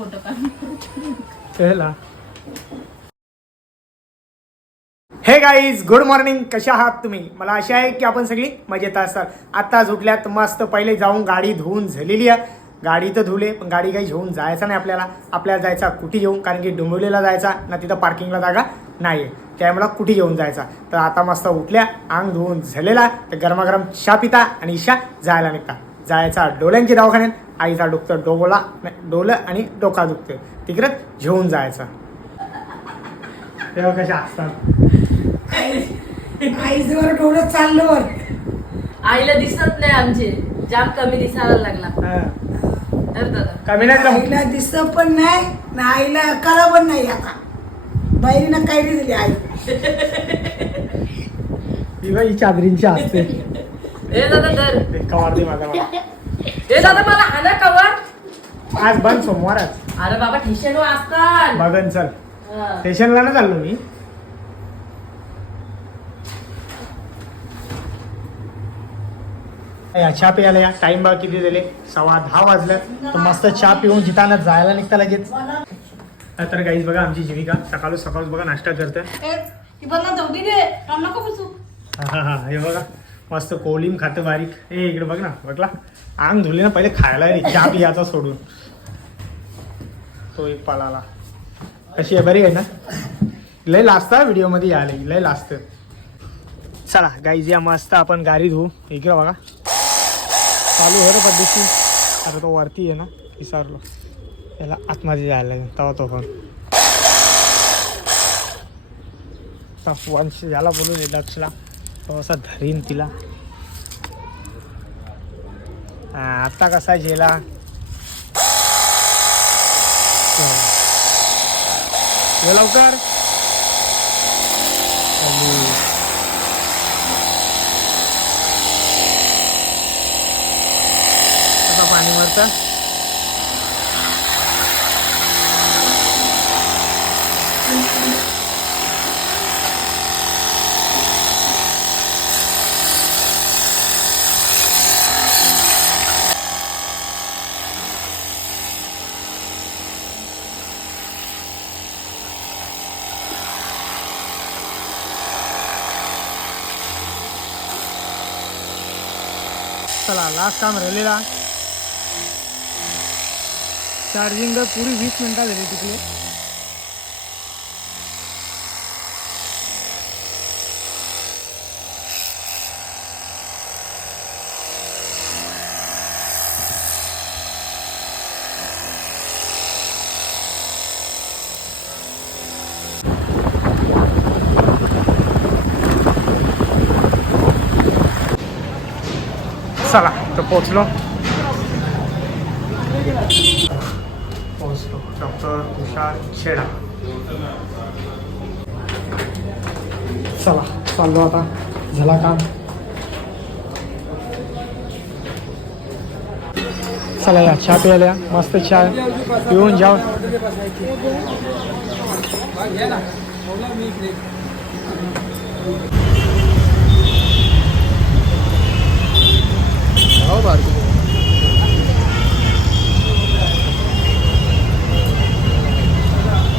Photo काढ हे guys good morning कशा आहात तुम्ही? मला आशा आहे की आपण सगळी मजेत असाल. आत्ताच झुटल्यात मस्त पहिले जाऊन गाडी धुवून झालेली आहे. गाडी तर धुले पण गाडी काही घेऊन जायचं नाही आपल्याला. आपल्याला जायचा कुठी घेऊन? कारण की डोंबिवलीला जायचा ना तिथं पार्किंगला जागा नाही आहे त्यामुळे कुठे घेऊन जायचा तर आता मस्त उठल्या अंग धुवून झालेला तर गरमागरम शा पिता आणि इशा जायला निघता. जायचा डोळ्यांची दवाखान्यात आईचा डुकतं डोला डोलं आणि डोका दुखतं तिकडं घेऊन जायचं. तेव्हा कशा असतात? आईजवर डोळं चाललं वर आईला दिसत नाही आमचे. जाम कमी दिसायला लागला. हा. कमी नाही. आईला दिसत पण नाही ना आईला कळा पण नाही आता. बाईनं काही नाही दिली आई. ही बाई चादरींची असते. ए दादा माझा मला. ए दादा मला हाना कवर. आज बंद सोमवारच अरे बाबा ठिशेन असतात बघन चल. हा. स्टेशनला ना चाललो मी. या चहा प्यायला या. टाइम बघा किती दिले सव्वा दहा वाजलं. तर मस्त चहा पिऊन जिताना जायला निघता लगेच. तर काहीच बघा आमची जीविका. सकाळ सकाळ बघा नाश्ता करते. हा हा. हे बघा. मस्त कोलिम खातं बारीक. ए इकडे बघ ना बघला. आंग धुले ना पहिले खायला रे चहा पियाचा सोडून. तो एक पळाला कशी आहे? बरी आहे ना? लय लाजता व्हिडिओमध्ये यायला. लय लाजतं चला गाईज या मस्त आपण गाडी धुवू इकडे बघा. चालू आहे रे पद्धती. आता तो वरती आहे ना विसरलो. याला आतमध्ये जायला लागेल. तेव्हा तो पण. वंश झाला बोलून लक्षला असा धरीन तिला. आता कसा झेला? लवकर. पाणी वरतं. चला लास्ट काम राहिलेला. चार्जिंग पुरी वीस मिनटा झाली तिकडे चला तर पोचलो पोचलो डॉक्टर तुषार छेडा चला चाललो आता. झाला काम. चला या चहा प्यायला या. मस्त चहा. पिऊन जाऊ.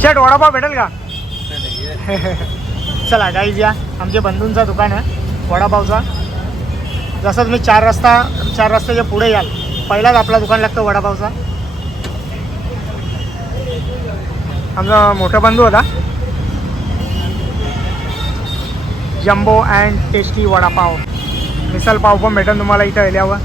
शेट वडापाव भेटेल का? चला गाईज या. आमच्या बंधूंचं दुकान आहे वडापावचा. जसं तुम्ही चार रस्ता चार रस्त्याच्या पुढे याल पहिलाच आपला दुकान लागतं वडापावचा. आमचा मोठा बंधू होता. Jumbo and tasty vada pav. Misal pav पण भेटेल तुम्हाला इथं आल्यावर.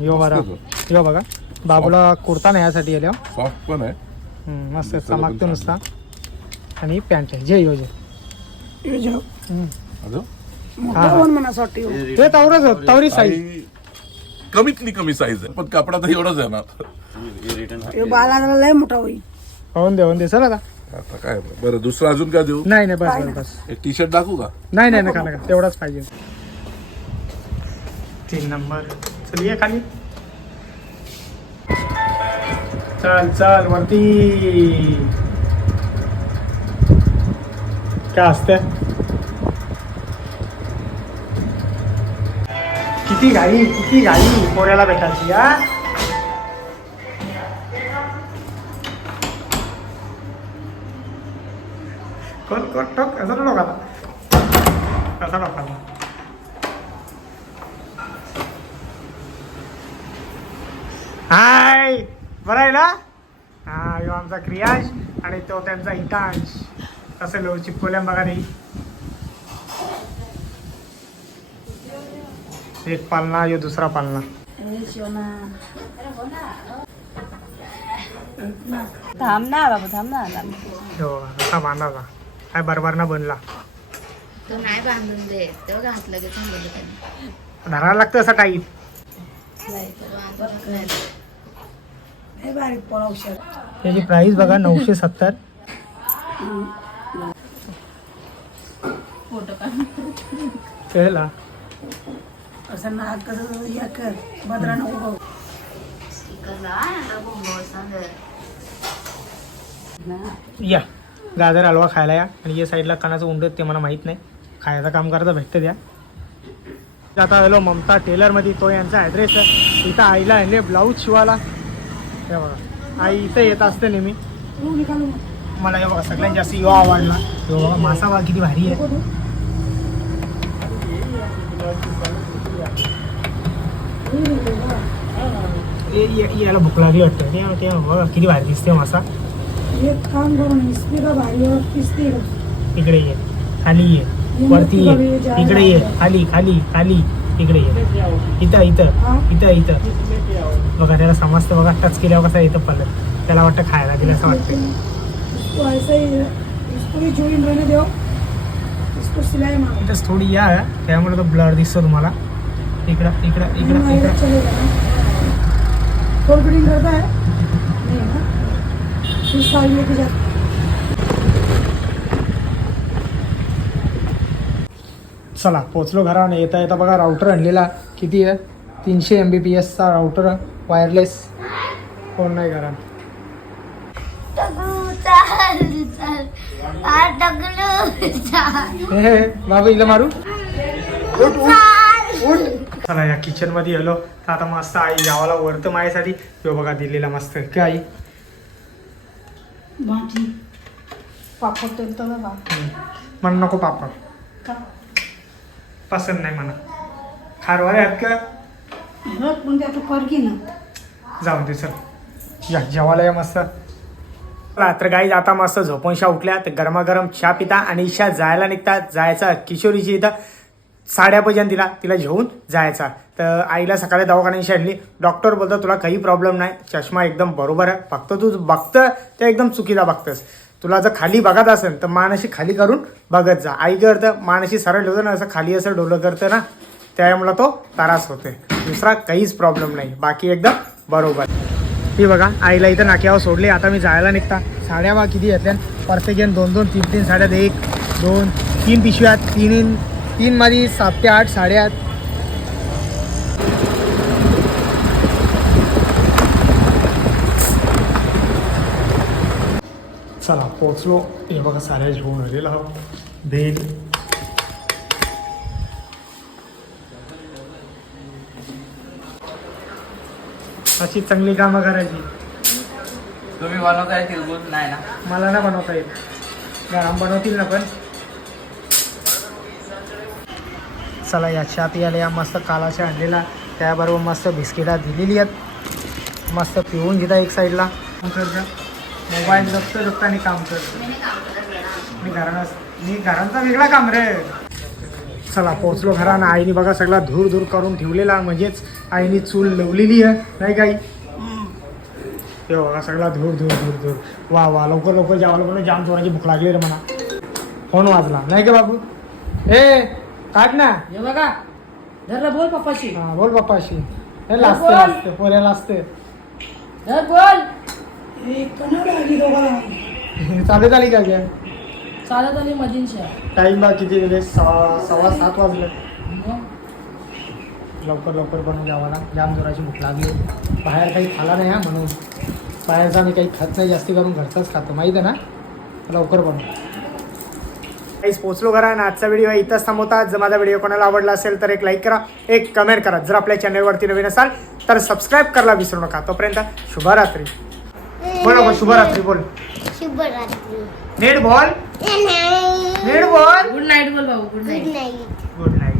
यो बघा. यो बघा. बाबूला कुर्ता नाही यासाठी आल्या. सॉफ्ट पण आहे. मस्त चमकतो नुसता. आणि पॅन्ट आहे. जे यो जे. हो. ते तवरच होत. तवरी साईज कमीतली कमी साईज आहे. पण कपडा तर एवढाच आहे ना. हे बाळाला लय मोठा होईल. होऊन दे होऊन दे. चल आता. आता काय बरं? दुसरं अजून काय देऊ? नाही नाही बस बस बस. एक टी शर्ट दाखवू का? नाही नाही नका नका तेवढाच पाहिजे. तीन नंबर. चल ये खाली. चल चल वरती. काय असतं किती घाई किती घाई. पोऱ्याला भेटायची हा? टोक कसा टोक आता कसा टोक आता हाय बरं आहे ना हा यो आमचा क्रियाश आणि तो त्यांचा हितांश कसं लो चिपकोल्या बघा नाही एक पालना यो दुसरा पालना थांब ना बाबा थांब ना हो असा बांधाचा काय बरोबर ना बनला. तो नाही बांधून दे. तो घातलं की थांबवलं त्यांनी धरायला लागतं असं काही. हे बारीक पोळा औषध. त्याची प्राइस बघा नऊशे सत्तर. कळला? असं नाक कसं हे कर. बदरा नको बघ. स्टिकर लावा ना बोंबो सांग. या. गाजर हलवा खायला या. आणि या साईडला कणाचं उंड ते मला माहीत नाही. खायचं काम करता भेटतं द्या. आता आलो ममता टेलरमध्ये तो यांचा ॲड्रेस आहे. इथं आईला आणले ब्लाऊज शिवायला. हे बघा. आई इथं येत असते नेहमी. मला हे बघा सगळ्यात जास्त यो आवडला. हे बघा मासा बघा किती भारी आहे. याला भूक लागली वाटतं. ते ते बघा किती भारी दिसते मासा. एक काम करून का इकडे ये. खाली ये. वरती ये. इकडे ये. खाली खाली खाली. इकडे ये. इथं इथं. इथं इथं. बघा त्याला समजतं बघा टच केल्यावर कसं इथं पडलं. त्याला वाटतं खायला दिलं असं वाटतं इसको ऐसे ही इसको भी जोड़ी रहने दो इसको सिलाई मारो. इथंच थोडी या. त्यामुळे तो ब्लर दिसतो तुम्हाला. इकडं इकडं इकडं इकडं चलेगा ना फोर फिटिंग करता है नहीं ना? जाते चला पोचलो घराने. येता येता बघा राऊटर आणलेला. किती आहे? तीनशे एम बी पी एसचा राऊटर वायरलेस कोण नाही घरा बाबा इला मारू. उठ उठ उठ. चला या किचनमध्ये आलो. तर आता मस्त आई गावाला वरतं माझ्यासाठी तो बघा दिलेला मस्त. काय? आई भाजी. पापड तर बा मला नको पापड. का? पसंत नाही मला खारवारे आहेत का? ना. जाऊ दे चल. या जेवायला या मस्त. रात्र गाई आता मस्त झोपूनशा उठल्या तर गरमागरम चहा पिता आणि ईशा जायला निघतात. जायचा किशोरीची इथं. साड्यापर्यंत तिला तिला घेऊन जायचा. तर आईला सकाळी दवाखान्याशी आणली डॉक्टर बोलतो तुला काही प्रॉब्लेम नाही. चष्मा एकदम बरोबर आहे. फक्त तू बघतं ते एकदम चुकीला बघतंस. तुला जर खाली बघत असेल तर मानशी खाली करून बघत जा. आई करतं मानशी सरळ ठेवतं ना असं खाली असं डोलं करतं ना त्यामुळे तो त्रास होते दुसरा काहीच प्रॉब्लेम नाही. बाकी एकदम बरोबर. ही बघा आईला इथं नाक्यावर सोडली. आता मी जायला निघता. साड्या बा किती घेतल्या प्रत्येक जण दोन दोन तीन तीन साड्यात एक दोन तीन पिशव्यात तीन तीन मध्ये सात ते आठ साड्या आहेत चला पोचलो हे बघा साड्या घेऊन आलेला हो भेल अशी चांगली कामं करायची. तुम्ही बनवताय तिरगुल नाही ना? मला नाही बनवता येत. गरम बनवतील ना पण? चला या चहा पियाला या मस्त कालाच्या आणलेला त्याबरोबर मस्त बिस्किटा दिलेली आहेत. मस्त पिऊन घेता एक साईडला मोबाईल जपता जपतानी काम करतो मी घरानं मी घरांचा वेगळा काम रे चला पोचलो घरानं आईने बघा सगळा धूर धूर करून ठेवलेला म्हणजेच आईने चूल लवलेली आहे. नाही काही ते बघा सगळा धूर धूर धूर धूर. वा वा लवकर लवकर जावं लवकर जाम जोराची भूक लागली रे म्हणा. फोन वाजला. नाही का बाबू? ए! काट ना. हे बघा. धर बोल पप्पाशी. हा बोल बाप्पाशी हे लाजते बोल. लाजते पोऱ्या लाजते. धर बोल. चालू झाली का घ्या चालत आली मजीनशा टाईम बा किती गेले सहा सव्वा सात वाजले. लवकर लवकर बनवून जेवायला जाम जोराची भूक लागली. बाहेर काही खाला नाही हा म्हणून. बाहेरचा आम्ही काही खात नाही जास्ती करून घरचाच खातो. माहिती आहे ना? लवकर बनव काहीच पोचलो करा आणि आजचा व्हिडिओ इथंच थांबवता जर माझा व्हिडिओ कोणाला आवडला असेल तर एक लाईक करा एक कमेंट करा. जर आपल्या चॅनलवरती नवीन असाल तर सबस्क्राइब करायला विसरू नका. तोपर्यंत शुभरात्री. बोल अगं, शुभरात्री बोल. शुभरात्री. नीट बॉल. नीट बॉल. गुड नाईट बोल भाऊ good night good night good night